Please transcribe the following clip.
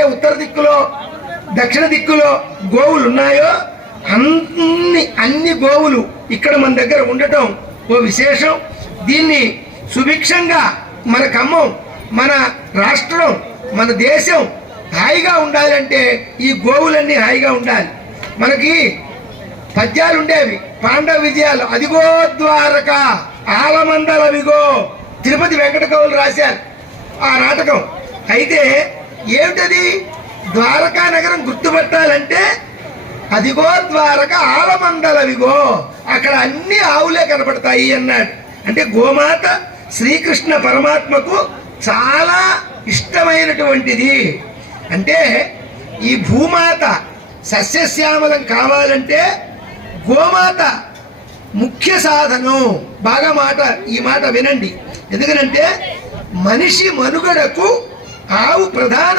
ఉత్తర దిక్కులో దక్షిణ దిక్కులో గోవులు ఉన్నాయో అన్ని గోవులు ఇక్కడ మన దగ్గర ఉండటం ఓ విశేషం. దీన్ని సుభిక్షంగా మన ఖమ్మం, మన రాష్ట్రం, మన దేశం హాయిగా ఉండాలంటే ఈ గోవులన్నీ హాయిగా ఉండాలి. మనకి పద్యాలు ఉండేవి, పాండవ విజయాలు. అదిగో ద్వారక ఆలమందలవిగో, తిరుపతి వెంకట కవులు రాశారు ఆ నాటకం. అయితే ఏమిటది? ద్వారకా నగరం గుర్తుపట్టాలంటే అదిగో ద్వారక ఆలమందలవిగో, అక్కడ అన్ని ఆవులే కనపడతాయి అన్నాడు. అంటే గోమాత శ్రీకృష్ణ పరమాత్మకు చాలా ఇష్టమైనటువంటిది. అంటే ఈ భూమాత సస్యశ్యామలం కావాలంటే గోమాత ముఖ్య సాధనం. బాగా ఈ మాట వినండి. ఎందుకనంటే మనిషి మనుగడకు ఆవు ప్రధాన